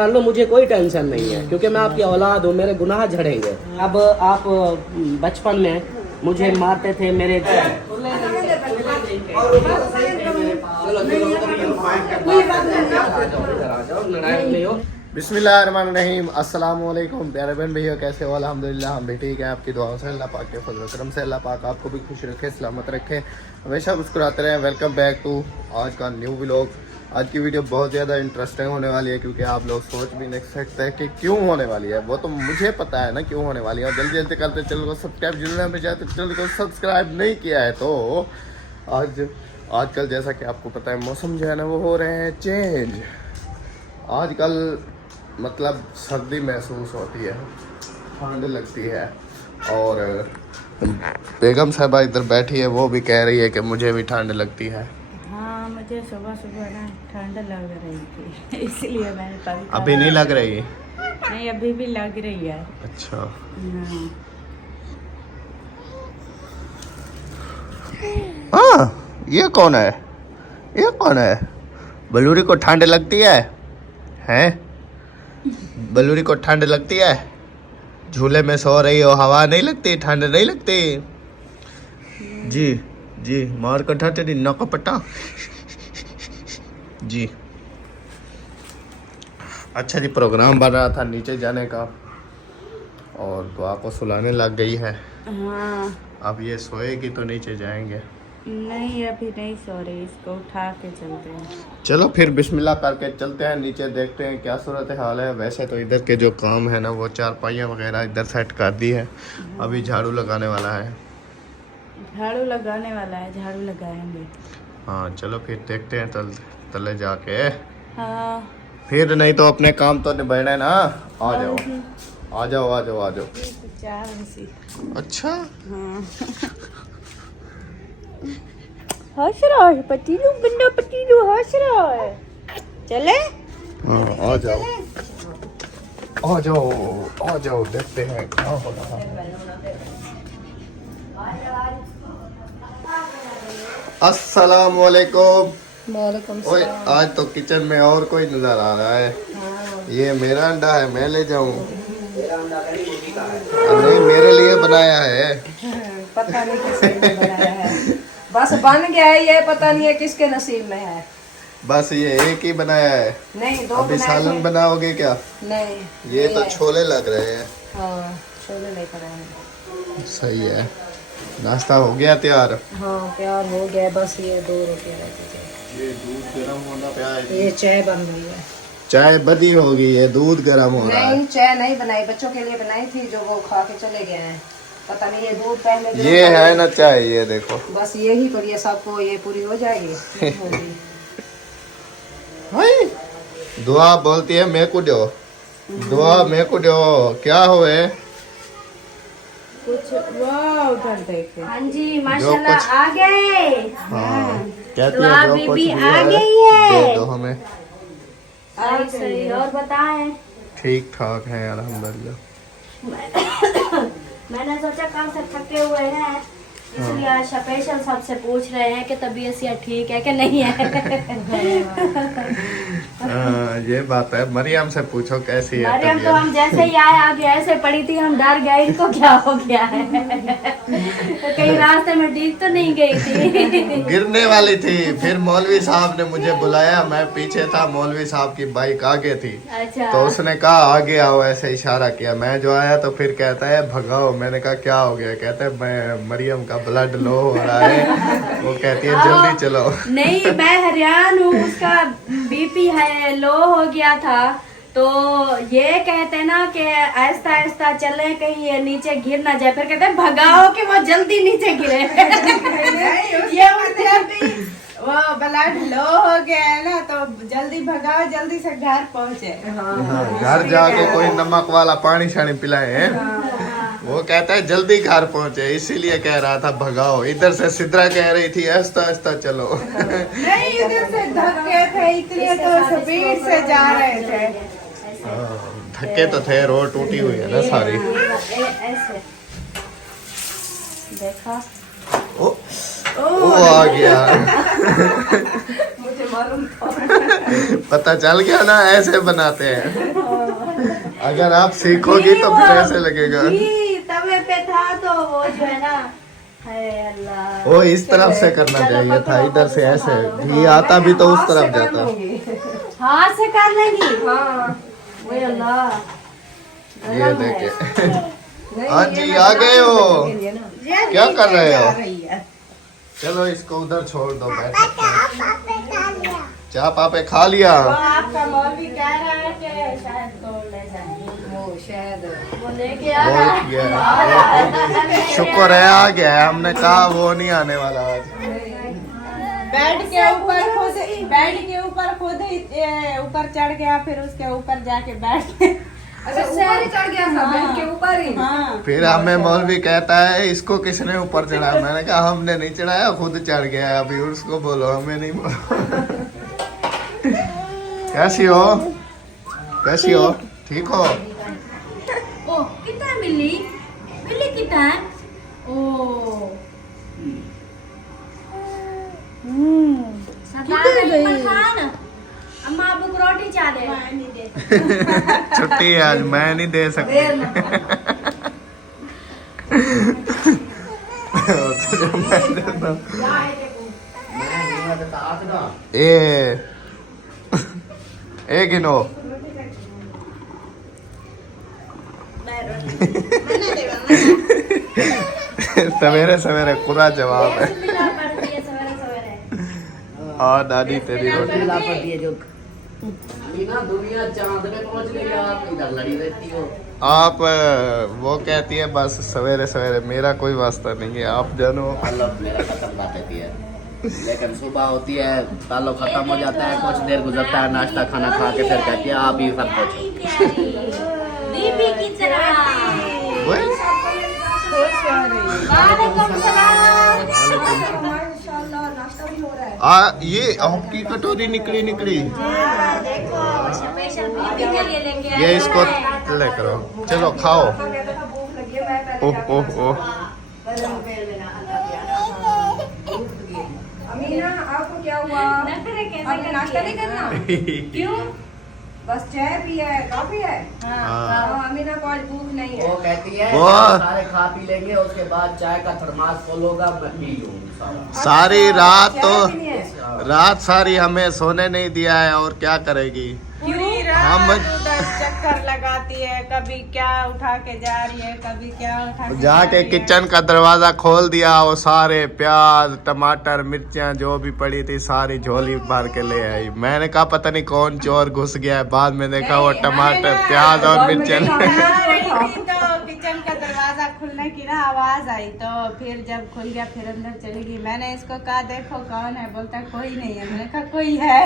मान लो मुझे कोई टेंशन नहीं है क्योंकि मैं आपकी औलाद हूँ, मेरे गुनाह झड़ेंगे। अब आप बचपन में मुझे मारते थे मेरे बिस्मिल्लाहिर्रहमानिर्रहीम। अस्सलाम वालेकुम प्यारे बहन भैया, कैसे हो? अल्हम्दुलिल्लाह हम भी ठीक हैं। आपकी दुआओं से अल्लाह पाक के फजल करम से अल्लाह पाक आपको भी खुश रखे, सलामत रखे, हमेशा मुस्कुराते रहें। वेलकम बैक टू आज का न्यू व्लॉग। आज की वीडियो बहुत ज़्यादा इंटरेस्टिंग होने वाली है क्योंकि आप लोग सोच भी नहीं सकते कि क्यों होने वाली है। वो तो मुझे पता है ना क्यों होने वाली है। और जल्दी जल्दी करते चैनल को सब्सक्राइब, जिन्होंने हमें जाए तो चैनल को सब्सक्राइब नहीं किया है तो आजकल जैसा कि आपको पता है मौसम जो है ना वो हो रहे हैं चेंज। आजकल मतलब सर्दी महसूस होती है, ठंड लगती है। और बेगम साहबा इधर बैठी है, वो भी कह रही है कि मुझे भी ठंड लगती है। हाँ, मुझे सुबह सुबह ना ठंड लग रही थी इसलिए मैंने कभी अभी नहीं लग रही? नहीं, अभी भी लग रही है। अच्छा। हाँ, ये कौन है? ये कौन है? बलूरी को ठंड लगती है? हैं? बलूरी को ठंड लगती है? झूले में सो रही हो, हवा नहीं लगती, ठंड नहीं लगती? जी जी, मार कर ठाते दिन नौका पट्टा जी। अच्छा जी, प्रोग्राम बन रहा था नीचे जाने का और दुआ को सुलाने लग गई है। हाँ, अब ये सोएगी तो नीचे जाएंगे। नहीं अभी नहीं सो रही, इसको उठा के चलते हैं। चलो फिर बिस्मिल्लाह करके चलते हैं नीचे, देखते हैं क्या सूरत हाल है। वैसे तो इधर के जो काम है ना वो चारपाइयाँ वगैरह इधर सेट कर दी है, अभी झाड़ू लगाने वाला है। झाड़ू लगाने वाला है, झाड़ू लगाएंगे। हाँ चलो फिर देखते हैं तले जाके। हाँ, फिर नहीं तो अपने काम तो निभाना है ना। आ जाओ आ जाओ आ जाओ आ जाओ। चार ऐसी। अच्छा हाँ हंस रहा है पतीलू, बंदा पतीलू हंस रहा है। चले? हाँ आ जाओ आ जाओ आ जाओ, देखते हैं क्या हो रहा है। अस्सलाम वालेकुम। वालेकुम ओए आज तो किचन में और कोई नजर आ रहा है। ये मेरा अंडा है, मैं ले जाऊं? नहीं, मेरे लिए बनाया है। पता नहीं किसके लिए बनाया है, बस बन गया है। ये पता नहीं है किसके नसीब में है। बस ये एक ही बनाया है? नहीं, दो अभी बनाए सालन थे। बनाओगे क्या? नहीं, ये तो छोले लग रहे हैं। हाँ, छोले लेकर आए हैं। सही है। नाश्ता हो गया तैयार? हाँ, प्यार हो गया, बस ये 2 रोटी रहती थी। ये दूध गर्म होना पे आए। ये चाय बन रही है। चाय बदी होगी, ये दूध गर्म हो रहा है। नहीं, चाय नहीं बनाई, बच्चों के लिए बनाई थी जो वो खा के चले गए हैं। पता नहीं ये दूध पहले जो ये है ना चाय, ये देखो। बस यही पर ये सबको ये पूरी हो जाएगी। होगी। हाय, दुआ बोलती है मैं को दो, दुआ मैं को दो। क्या हुए? कुछ वाह उधर देखे। हाँ जी, जो माशाल्लाह कुछ- आ गए। हाँ कहती दुआ है जो कुछ बीबी भी आ है गई है। दे दो हमें। सही सही। और बताएं, ठीक ठाक है अल्हम्दुलिल्लाह। मैंने सोचा कल से थके हुए हैं इसलिए आज स्पेशल सबसे पूछ रहे हैं कि तबीयत या ठीक है कि नहीं है। ये बात है। मरियम से पूछो कैसी है मरियम तो तबीयत। हम जैसे ही आए आगे ऐसे पड़ी थी, हम डर गए इनको क्या हो गया है। तो कहीं रास्ते में ठीक तो नहीं गई थी। गिरने वाली थी, फिर मौलवी साहब ने मुझे बुलाया, मैं पीछे था, मौलवी साहब की बाइक आगे थी। अच्छा, तो उसने कहा आगे आओ, ऐसे इशारा किया। मैं जो आया तो फिर कहता है भगाओ। मैंने कहा क्या हो गया? कहता है मैं मरियम का ब्लड लो हो रहा है, वो कहती है जल्दी चलो। नहीं मैं हैरान हूँ, उसका बीपी है लो हो गया था। तो ये कहते हैं ना कि आहिस्ता आहिस्ता चले, कहीं ये नीचे गिर ना जाए। फिर कहते हैं भगाओ कि वो जल्दी नीचे गिरे। ये वो ब्लड लो हो गया है ना, तो जल्दी भगाओ, जल्दी से घर पहुँचे। घर जाके कोई नमक वाला पानी शानी पिलाए हैं। वो कहता है जल्दी घर पहुंचे, इसीलिए कह रहा था भगाओ। इधर से सिद्रा कह रही थी आहिस्ता आहिस्ता चलो। नहीं, इधर से धक्के थे इसलिए तो स्पीड से जा रहे थे। धक्के तो थे, रोड टूटी हुई है ना सारी। ऐसे देखा, ओ आ गया। पता चल गया ना, ऐसे बनाते हैं। अगर आप सीखोगी तो फिर ऐसे लगेगा। घी तवे पे था तो वो जो है ना, हाय अल्लाह, वो इस तरफ से करना चाहिए था, इधर से ऐसे। घी आता भी तो उस तरफ जाता। हाथ से कर लेंगी। वही अल्लाह, ये देखे। हाँ जी आ गए हो, क्या कर रहे हो? चलो इसको उधर छोड़ दो, बैठ सकते हैं। चाय पापे खा लिया। आपका मौलवी कह रहा है कि शायद तो ले जाएंगे, वो शायद वो लेके आ वो रहा गया। शुक्र है आ गया है, हमने कहा वो नहीं आने वाला आज। बेड के ऊपर खुद ही ऊपर चढ़ गया, फिर उसके ऊपर जाके बैठ के। अच्छा ऊपर ही चढ़ गया था, बेड के ऊपर ही। हाँ। फिर हमें मौलवी कहता है इसको किसने ऊपर चढ़ाया? मैंने कहा हमने नहीं चढ़ाया, खुद चढ़ गया है। अभी उसको बोलो, हमें नहीं बोलो। कैसी हो? कैसी हो? ठीक हो? ओ कितना मिली कितना है? ओ अम्मा आपको रोटी चाहे छुट्टी है आज, मैं नहीं दे सकती। ए गिनो। सवेरे सवेरे पूरा जवाब है। हाँ दादी तेरी रोटी। दुनिया चांद पे पहुंच गई, आप इधर लड़ी रहती हो। आप वो कहती है बस सवेरे सवेरे, मेरा कोई वास्ता नहीं है, आप जानो। ताल्लुक मेरा खत्म कर देती है, लेकिन सुबह होती है ताल्लुक खत्म हो जाता है, कुछ देर गुजरता है, नाश्ता खाना खा के फिर कहती है आप ही सब कुछ। दीपी की तरह। ये आपकी कटोरी निकली। देखो स्पेशल दीपी के लिए लेके आए। ये इसको ले करो, चलो खाओ। ओह ओह ओह। अमीना आपको क्या हुआ? आपने नाश्ता नहीं करना? क्यों? बस चाय पिया है, कॉफी है? हाँ, अमीना को आज भूख नहीं है। वो कहती है वो सारे खा पी लेंगे, उसके बाद चाय का थर्मास खोलोगा, मैं पी लूंगा सारी रात चाय तो पीनी है? रात सारी हमें सोने नहीं दिया है, और क्या करेगी? पूरी रात उधर चक्कर लगाती है, कभी क्या उठा के जा रही है, कभी क्या उठा के जाके जा रही किचन का दरवाजा खोल दिया, वो सारे प्याज टमाटर मिर्चियाँ जो भी पड़ी थी सारी झोली भर के ले आई। मैंने कहा पता नहीं कौन चोर घुस गया है, बाद में देखा वो टमाटर प्याज और मिर्चियाँ। तो किचन का दरवाजा खुलने की ना आवाज आई, तो फिर जब खुल गया फिर अंदर चली गई। मैंने इसको कहा देखो कौन है, बोलता कोई नहीं है। मैंने कहा कोई है।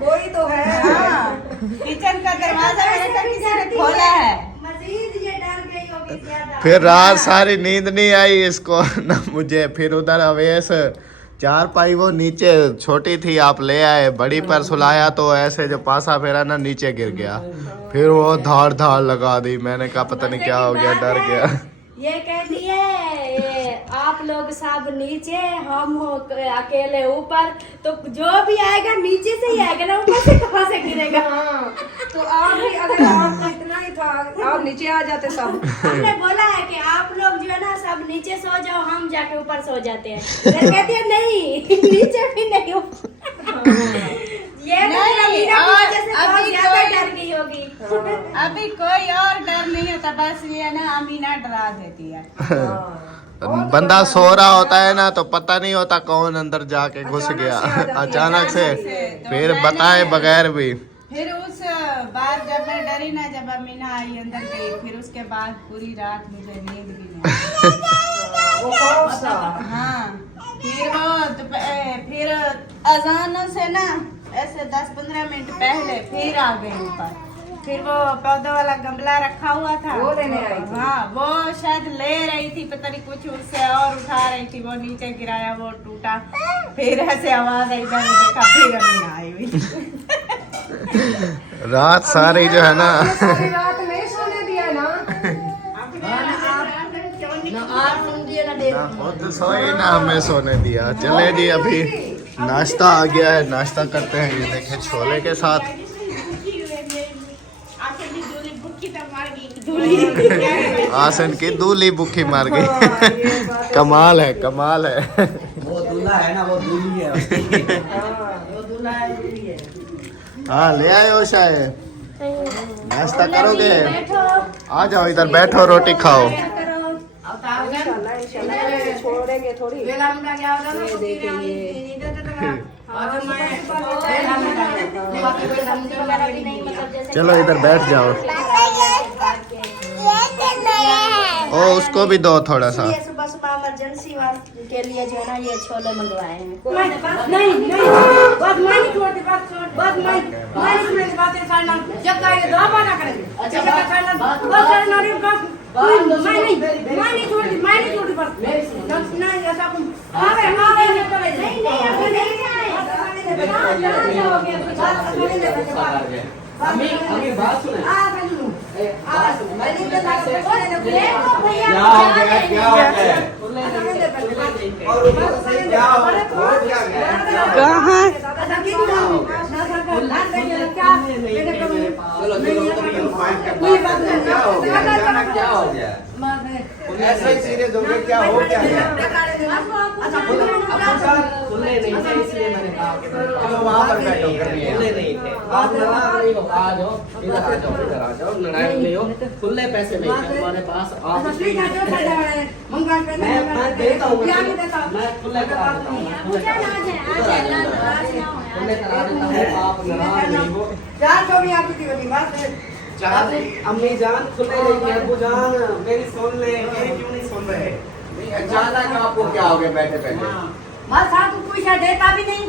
कोई तो है। हाँ, किचन का दरवाजा मैंने कहा किसी ने खोला है। मजीद ये डर गई होगी ज्यादा। फिर रात सारी नींद नहीं आई इसको ना मुझे। फिर उधर अवेश चारपाई वो नीचे छोटी थी, आप ले आए, बड़ी पर सुलाया तो ऐसे जो पासा फेरा ना नीचे गिर गया। फिर वो धार धार लगा दी। मैंने कहा पता नहीं क्या हो गया, डर गया। ये कहती है ये आप लोग सब नीचे, हम हो अकेले ऊपर, तो जो भी आएगा नीचे से ही आएगा ना, ऊपर से कहाँ से गिरेगा। हाँ, तो आप भी अगर आपको इतना ही था आप नीचे आ जाते सब। हमने बोला है कि आप लोग जो है ना सब नीचे सो जाओ, हम जाके ऊपर सो जाते हैं। फिर कहती है नहीं नीचे भी नहीं ऊपर। ये नहीं, और जैसे बहुत अभी ज्यादा कोई- डर गई होगी। अभी कोई और डर नहीं होता, बस ये ना अमीना डरा देती है। बंदा सो रहा होता है ना तो पता नहीं होता कौन अंदर जाके घुस गया अचानक से, फिर बताए बगैर भी। फिर उस बार जब मैं डरी ना, जब अमीना आई अंदर गई, फिर उसके बाद पूरी रात मुझे नींद भी नहीं वो खौफ सा। आई। हाँ, फिर अजानों से ना ऐसे 10-15 मिनट पहले फिर आ गए ऊपर। फिर वो पौधों वाला गमला रखा हुआ था, वो लेने आई थी। हाँ, वो शायद ले रही थी, पता नहीं कुछ उससे और उठा रही थी, वो नीचे गिराया, वो टूटा। फिर ऐसे आवाज आई, मैंने देखा फिर अमीना आई हुई। रात सारी जो है ना सारी रात नहीं सोने दिया ना। ना खुद सोई ना हमें सोने दिया। चले जी अभी नाश्ता आ गया है, नाश्ता करते हैं। ये देखें छोले के साथ। आसन की दूली बुखी मार गई। कमाल है, कमाल है। वो दूल्हा है ना, वो दूल्ही है। हाँ ले आए हो शायद, नाश्ता करोगे? आ जाओ इधर बैठो, रोटी खाओ। छोड़ेंगे थोड़ी। चलो इधर बैठ जाओ। ओ उसको भी दो थोड़ा सा। सुबह सुबह इमरजेंसी के लिए जो है ना ये छोले मंगवाए हैं। नहीं बात नहीं छोड़ते, बात नहीं सुनेंगे, बातें करना जब कहेंगे तो आप आना करेंगे। अच्छा बात करना, बात करना नहीं, बात मैं नहीं छोड़ती बस नहीं ऐसा कुछ आवे नहीं हमें बात सुने। क्या हो गया? ऐसे ही सीरियस हो गए, क्या हो गया? खुले नहीं थे इसलिए मैंने कहा चलो वहाँ पर बैठो, खुले नहीं थे। आप नाराज नहीं हो, आ जाओ इधर, आ जाओ इधर, आ जाओ, नाराज नहीं हो। खुले पैसे नहीं थे हमारे पास। आप मैं देता हूँ, मैं खुले करा देता हूँ, खुले करा देता हूँ। आप नाराज नहीं हो। चार अम्मी जान खुले नहीं थे, अबू जान मेरी सुन ले, मेरी क्यों नहीं सुन रहे? अचानक आपको क्या हो गया बैठे बैठे? बस आपको कोई सा देता भी नहीं।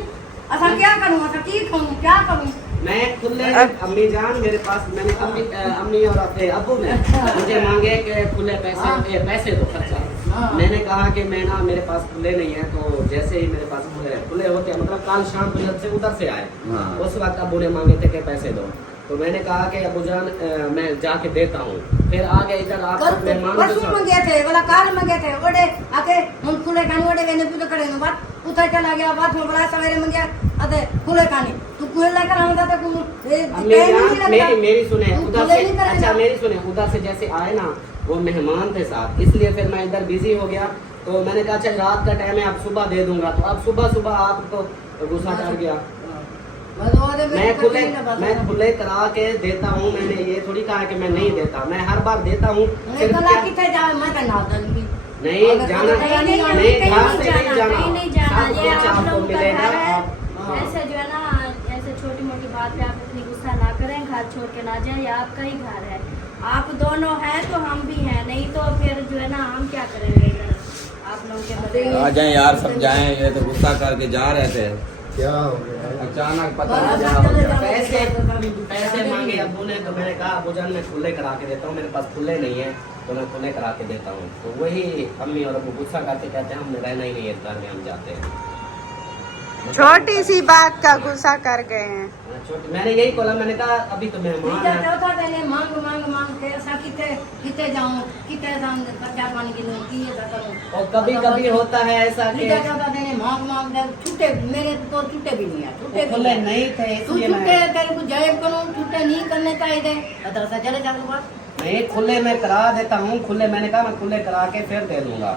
असा क्या करूँ, असा की करूँ, क्या करूँ? मैं खुले अम्मी जान मेरे पास, मैंने अम्मी और अपने अबू ने मुझे मांगे कि खुले पैसे दो खर्चा। मैंने कहा कि मैं ना मेरे पास खुले नहीं है, तो जैसे ही मेरे पास खुले होते हैं, मतलब कल शाम से उधर से आए, उस वक्त अबू ने मांगे थे कि पैसे दो। तो मैंने कहा कि अबू जान मैं जाके देता हूँ। फिर आगे इधर आप परसों मंगे थे, बोला काल मंगे थे, ओडे आके हम खुले खाने ओडे गए पूजा करे ना बात उठा चला गया, बात में बड़ा सवेरे मंगे अते खुले खाने तू कुल लेकर आऊंगा तो मेरी सुने उधर से। अच्छा मेरी सुने, उधर से जैसे आए ना वो मेहमान थे साथ, इसलिए फिर मैं इधर बिजी हो गया। तो मैंने कहा अच्छा रात का टाइम है, आप सुबह दे दूंगा। तो अब सुबह आप तो गुस्सा कर गया। मैं खुले करा के देता हूँ, मैंने ये थोड़ी कहा कि मैं नहीं देता, मैं हर बार देता हूँ। नहीं जाना, नहीं जाना, ये आप लोगों का घर है। ऐसे जो है ना, ऐसे छोटी मोटी बात पे आप इतनी गुस्सा ना करें, घर छोड़ के ना जाए, ये आपका ही घर है। आप दोनों हैं तो हम भी हैं, नहीं तो फिर जो है ना हम क्या करेंगे इधर आप लोगों के बदले। आ जाए यार, समझाएं, ये तो गुस्सा करके जा रहे थे, क्या हो गया? अचानक पता नहीं क्या हो गया। पैसे मांगे अबू ने, तो मैंने कहा अबू जान मैं खुले करा के देता हूँ, मेरे पास खुले नहीं है तो मैं खुले करा के देता हूँ। तो वही अम्मी और अबू गुस्सा करके कहते हैं हमने रहना ही नहीं है इस घर में, हम जाते हैं। छोटी सी बात का गुस्सा कर गए हैं। छोटी मैंने यही बोला, मैंने कहा अभी तो मेहमान है। और कभी कभी होता है ऐसा कि छुट्टे मेरे तो छुट्टे भी नहीं है, छुट्टे खुले नहीं थे तू इसलिए छुट्टे तेरे को जयब करूँ, छुट्टे नहीं करने चाहिए मदरसा चले जाने बाद नहीं खुले मैं करा देता हूँ। खुले मैंने कहा मैं खुले करा के फिर दे दूंगा।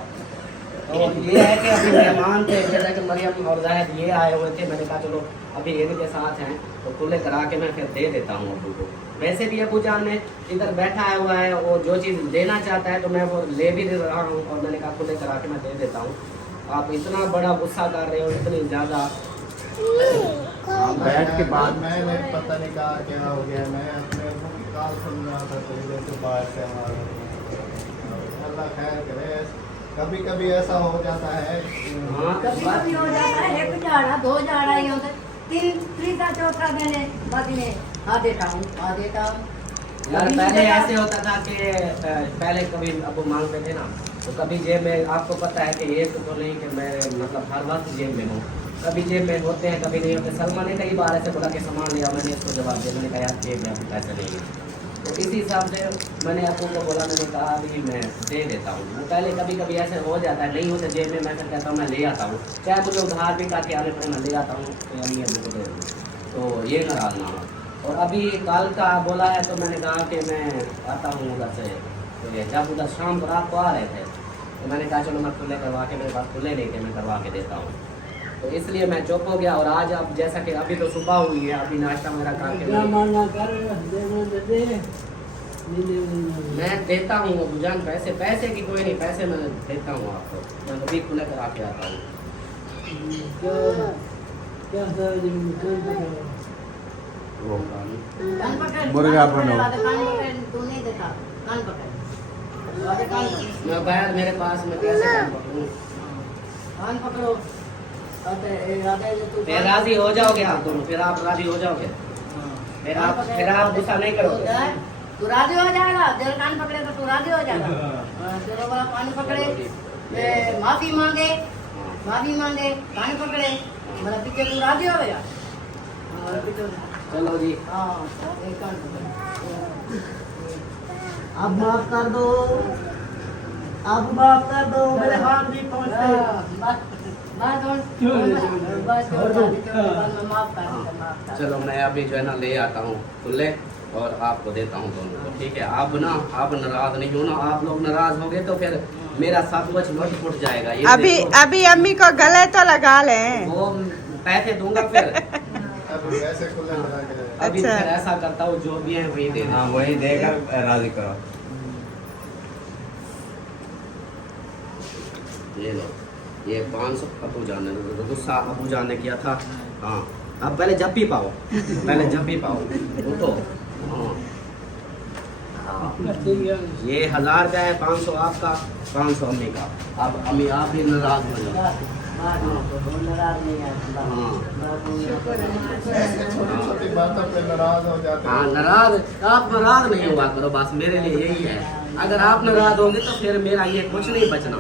तो ये है कि अभी मेहमान थे, जैसा कि मरियम और जाहिद ये आए हुए थे, मैंने कहा चलो अभी इनके साथ हैं तो खुले करा के मैं फिर दे देता हूँ अबू को। वैसे भी अबू जान ने इधर बैठा हुआ है, वो जो चीज़ देना चाहता है तो मैं वो ले भी दे रहा हूँ, और मैंने कहा खुले करा के मैं दे देता हूँ। आप इतना बड़ा गुस्सा कर रहे हो, इतनी ज़्यादा बैठ के बाद मैंने पता नहीं कहा क्या हो गया। मैं अपने काल सुन रहा था थोड़ी देर से बाहर से, अल्लाह खैर करे। कभी कभी ऐसा हो जाता है। हाँ कभी हो जाता है, एक झाड़ा दो झाड़ा ही होता है, तीसरा चौथा मैंने बाद में आ देता हूँ। यार पहले ऐसे होता था कि पहले कभी अबू मांगते थे ना, तो कभी जेब में, आपको पता है कि ये तो नहीं कि मैं मतलब हर वक्त जेब में हूँ, कभी जेब में होते हैं कभी नहीं होते। सलमा ने कई बार ऐसे बोला कि सामान लिया, मैंने इसको जवाब दिया, मैंने कहा यार जेब में पैसे नहीं है। तो इसी हिसाब से मैंने आपको को बोला, मैंने कहा अभी मैं दे देता हूँ। वो पहले कभी कभी ऐसे हो जाता है, नहीं होते जेब में, मैं फिर कहता हूँ मैं ले आता हूँ, चाहे मुझे उधार भी काटे आने पड़े मैं ले आता हूँ, तो अम्मी अभी को दे दूँ, तो ये नाराज ना हो। और अभी कल का बोला है तो मैंने कहा कि मैं आता हूँ उधर से, तो ये जब उधर शाम को रात को आ रहे थे तो मैंने कहा चलो मैं खुले करवा के, मेरे पास खुले नहीं थे, मैं करवा के देता हूँ। तो इसलिए मैं चुप हो गया। और आज अब जैसा कि अभी तो सुबह हुई है, अभी नाश्ता मेरा करके मैं देता हूँ अबूजान पैसे, पैसे की कोई नहीं, पैसे मैं देता हूँ आपको, मैं अभी खुले करा के आता हूँ। मुर्गा बनो। तू नहीं देता कान पकड़, मैं बैर मेरे पास में कैसे कान पकड़ूं? कान पकड़ो। फिर राजी हो जाओगे आप दोनों, फिर आप राजी हो जाओगे, फिर आप गुस्सा नहीं करोगे। तू राजी हो जाएगा, तेरे कान पकड़े तो तू राजी हो जाएगा। तेरे वाला कान पकड़े, माफी मांगे, कान पकड़े, मतलब पीछे तू राजी हो गया। चलो जी, हाँ, एक कान पकड़े। अब माफ कर दो, अब माफ कर दो, मेरे हाथ भी पहुंचते। चलो मैं अभी जो है ना ले आता हूँ खुले और आपको देता हूँ दोनों को, ठीक है? आप ना, आप नाराज नहीं हो ना, आप लोग नाराज हो गए तो फिर मेरा सब कुछ लुट फुट जाएगा। ये अभी देखो, अभी अम्मी को गले तो लगा ले। वो पैसे दूंगा फिर, अभी ऐसे खुले बना के दे। अभी अच्छा। फिर ऐसा करता हूँ जो भी है वही दे देना। हाँ वही देकर राजी करो। ले लो ये 500 अबू जान ने, गुस्सा अबू जान ने किया था। हाँ अब पहले जब भी पाओ, पहले जब भी पाओ उठो। हाँ ये 1000 का है, 500 आपका, 500 अम्मी का। अब अम्मी आप भी नाराज हो जाओ। हाँ ऐसे छोटी छोटी बातों पे नाराज हो जाते हाँ हैं। नाराज, आप नाराज नहीं हुआ करो, बस मेरे लिए यही है। अगर आप नाराज होंगे तो फिर मेरा ये कुछ नहीं बचना,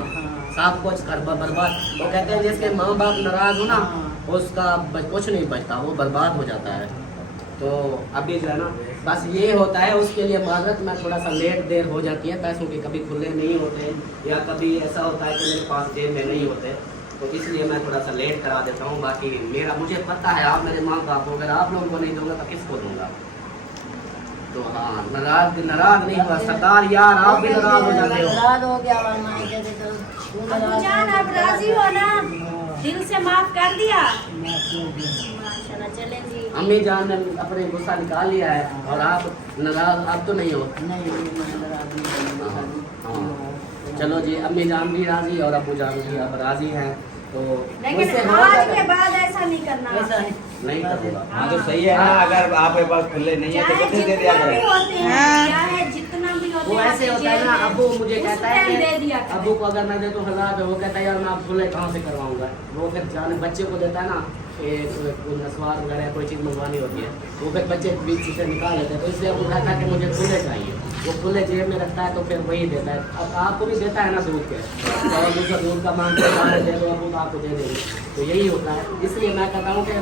सब कुछ कर बर्बाद। वो कहते हैं जिसके माँ बाप नाराज हो ना, उसका कुछ नहीं बचता, वो बर्बाद हो जाता है। तो अभी जो है ना बस ये होता है, उसके लिए माजरत, मैं थोड़ा सा लेट देर हो जाती है, पैसों के कभी खुले नहीं होते, या कभी ऐसा होता है कि मेरे पास जेब में नहीं होते, तो इसलिए मैं थोड़ा सा लेट करा देता हूँ। बाकी मेरा, मुझे पता है आप मेरे माँ बाप हो, अगर आप लोगों को नहीं दूंगा तो किसको दूंगा? तो हाँ नाराज नहीं हुआ सरदार, यार आप भी नाराज हो जाते हो। नाराज हो गया हमारे माँ के तो तू अबूजान आप राजी हो ना, दिल से माफ कर दिया? माशाल्लाह, चलें जी। अम्मी जान ने अपने गुस्सा निकाल लिया है और आप नाराज आप तो नहीं हो? हाँ चलो जी, अम्मी जान भी राजी और अबू जान भी अब राजी हैं, तो लेकिन मुझसे हो आज जाएगा। के बाद ऐसा नहीं करना। ऐसा नहीं करूँगा। हाँ तो सही है ना, अगर आपके पास खुले नहीं है तो चाहे कितने दे दिया जितना भी करें। होते हैं, चाहे जितना भी होते वो हैं, ऐसे होता है ना, अबू मुझे कहता है उसमें दे दिया कि करें। अबू को अगर मैं दे दूँ 1000 वो कहता है यार मैं आप खुले कहाँ से करवाऊंगा? वो फिर जाने बच्चे को देता है ना, कोई नस्वार वगैरह कोई चीज़ मंगवानी होती है, वो फिर बच्चे बीच से निकाल लेते हैं, तो इसलिए वो कहता है कि मुझे खुले चाहिए, वो खुले जेब में रखता है, तो फिर वही देता है। अब आपको भी देता है ना दूध के, तो अबू का दूध का मांग के दे दो, अबू आपको दे देंगे, तो यही होता है। इसलिए मैं कहता हूँ कि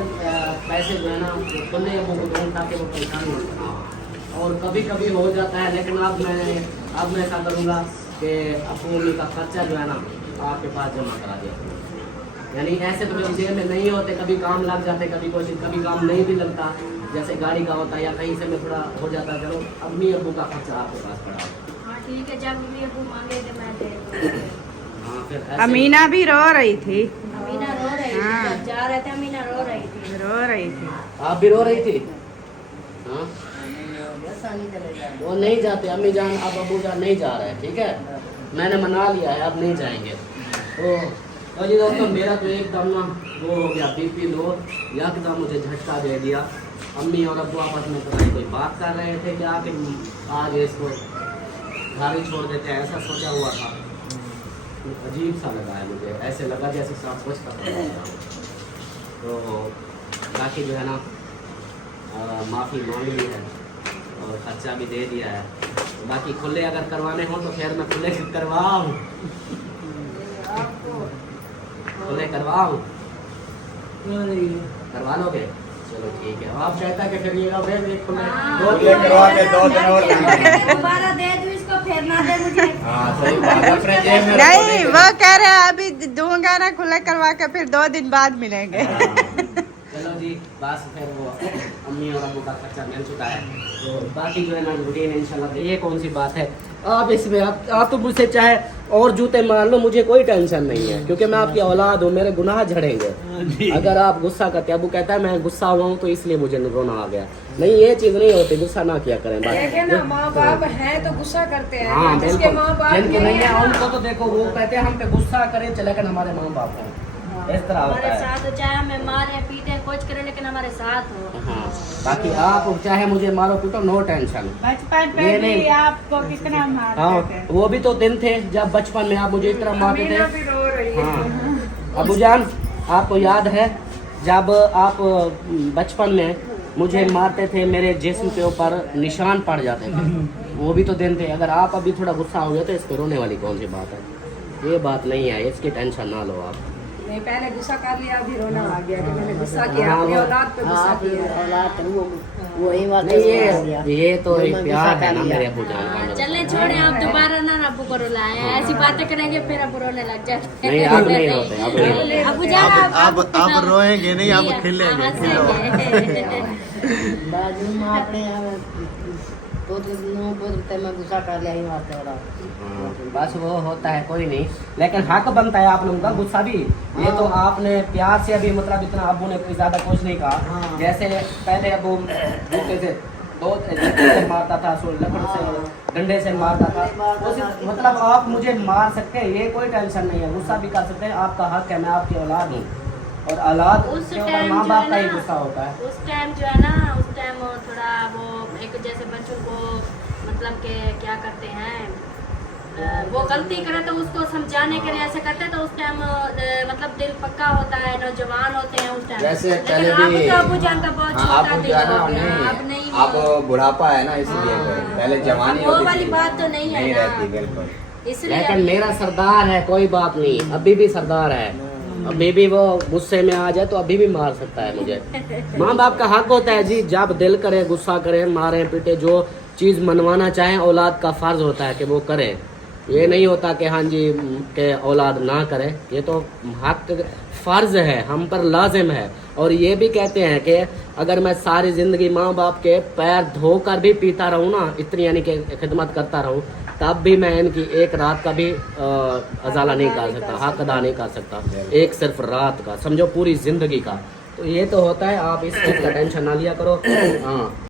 पैसे जो है ना खुले अबू को दूँ ताकि वो परेशान नहीं होता। और कभी कभी हो जाता है, लेकिन अब मैं ऐसा करूँगा कि अपनी मम्मी का खर्चा जो है ना आपके पास जमा करा दिया। यानी ऐसे तो मेरे जेब में नहीं होते, कभी काम लग जाते, कभी काम नहीं भी लगता, जैसे गाड़ी का होता है या कहीं से मैं थोड़ा हो जाता है। चलो अम्मी अबू का खर्चा आपके पास पड़ा। हाँ ठीक है, जब भी अबू मांगे तो मैं दे दूँगी। हाँ फिर ऐसे- अमीना भी रो रही थी, अमीना रो रही थी, हाँ। जब जा रहे थे अमीना रो रही थी। रो रही थी। आप भी रो रही थी? हाँ ऐसा नहीं चलेगा। वो नहीं जाते, अम्मी जान अब अबू जान नहीं जा रहे हैं, ठीक है? मैंने मना लिया है, अब नहीं जाएंगे। तो जी दोस्तों, मेरा तो एकदम ना वो हो गया बीपी लो, एकदम मुझे झटका दे दिया। अम्मी और अब्बू आपस में पता नहीं कोई बात कर रहे थे क्या कि आज इसको घर ही छोड़ देते हैं, ऐसा सोचा हुआ था। अजीब सा लगा है मुझे, ऐसे लगा जैसे सब कुछ कर। तो बाकी जो है ना माफ़ी मांग ली है और खर्चा भी दे दिया है। तो बाकी खुले अगर करवाने हो तो फिर मैं खुले करवाऊँ, खुले करवाऊँ, करवा लोगे? चलो ठीक है, आप चाहता है कि फिर ये रहो एक खुले खुले करवा के 2 दिन और लाएंगे। दोबारा दे दूं इसको, फिर ना दे मुझे। हाँ सही बात है, अपने जेब में नहीं वो कह रहे हैं अभी दूंगा ना खुला करवा के फिर 2 दिन बाद मिलेंगे। चलो जी, बस फिर वो अम्मी और अब्बू का खर्चा मिल चुका है, तो बाकी जो है ना रूटीन है इंशाल्लाह। ये कौन सी बात है, आप इसमें आप तो मुझसे चाहे और जूते मार लो, मुझे कोई टेंशन नहीं है, क्योंकि मैं आपकी औलाद हूँ, मेरे गुनाह झड़ेंगे। अगर आप गुस्सा करते, अबू कहता है मैं गुस्सा हुआ हूँ तो इसलिए मुझे रोना आ गया, नहीं ये चीज़ नहीं होती, गुस्सा ना किया करें देखे ना, बस। माँ बाप हैं तो गुस्सा करते हैं। हाँ जिसके बिल्कुल, माँ बाप जिनके नहीं है उनको तो देखो, वो कहते हैं हम पे गुस्सा करें चले, लेकिन हमारे माँ बाप हैं, इस तरह होता हमारे है। साथ हो, चाहे हमें मारे पीटे कुछ करें, लेकिन हमारे साथ हो। हाँ, बाकी आप चाहे मुझे मारो पीटो, नो टेंशन। बचपन ये में नहीं। भी आपको कितना मारते हाँ, थे। वो भी तो दिन थे जब बचपन में आप मुझे इस तरह मारते थे। अमीना भी रो रही है। हाँ, अबू जान आपको याद है जब आप बचपन में मुझे मारते थे, मेरे जिस्म के ऊपर निशान पड़ जाते थे, वो भी तो दिन थे। अगर आप अभी थोड़ा गुस्सा हो गया तो इस पे रोने वाली कौन सी बात है, ये बात नहीं है, इसकी टेंशन ना लो आप। नहीं, पहले गुस्सा कर लिया, अभी रोना आ गया कि मैंने गुस्सा किया, हाँ, अपनी वो- औलाद पे गुस्सा किया। नहीं ये तो एक प्यार है ना मेरे अबू जान का। मेरे चले साथ। छोड़े, आप दोबारा ना अबू को रुलाएं, ऐसी बातें करेंगे फिर अबू रोने लग जाते नहीं अब नहीं रोते, अब नहीं रोते। अबू जान अब रोएंगे नहीं, अब खिलेंगे। हंसेंगे। हाँ, बस वो होता है, कोई नहीं, लेकिन हक बनता है आप लोगों का गुस्सा भी। ये तो आपने प्यार से अभी मतलब इतना अबू ने कोई ज्यादा कुछ नहीं कहा, जैसे पहले अबू जूते से जूते से मारता था, लकड़ से डंडे से मारता था, मतलब आप मुझे मार सकते हैं, ये कोई टेंशन नहीं है, गुस्सा भी कर सकते हैं, आपका हक है, मैं आपकी औलाद हूँ, और औलाद उस के ऊपर टाइम माँ जो बाप है का ही ना, गुस्सा होता है। उस टाइम जो है ना, उस टाइम थोड़ा वो एक जैसे बच्चों को मतलब के क्या करते हैं, वो गलती करे तो उसको समझाने के लिए ऐसे करते हैं, तो उस टाइम मतलब दिल पक्का होता है, नौजवान होते हैं उस टाइम। वैसे लेकिन पहले अब भी- तो अबू जान का बहुत हाँ, छोटा अब दिल जाना हो गया, नहीं, अब नहीं अब बुढ़ापा है ना, इसलिए हाँ। पहले जवानी अब वो होती वाली थी, बात तो नहीं है नहीं ना। रहती बिल्कुल। इसलिए लेकिन मेरा सरदार है, कोई बात नहीं, अभी भी सरदार है, अभी भी वो गुस्से में आ जाए तो अभी भी मार सकता है मुझे। माँ बाप का हक होता है जी, जब दिल करे गुस्सा करे, मारे पीटे, जो चीज़ मनवाना चाहे औलाद का फर्ज होता है कि वो करे, ये नहीं होता कि हाँ जी के औलाद ना करे, ये तो हक फर्ज है, हम पर लाजिम है। और ये भी कहते हैं कि अगर मैं सारी ज़िंदगी माँ बाप के पैर धोकर भी पीता रहूँ ना, इतनी यानी कि खिदमत करता रहूँ, तब भी मैं इनकी एक रात का भी अजाला नहीं कर सकता, हक अदा नहीं कर सकता, एक सिर्फ रात का, समझो पूरी ज़िंदगी का। तो ये तो होता है, आप इस चीज़ का टेंशन ना लिया करो। हाँ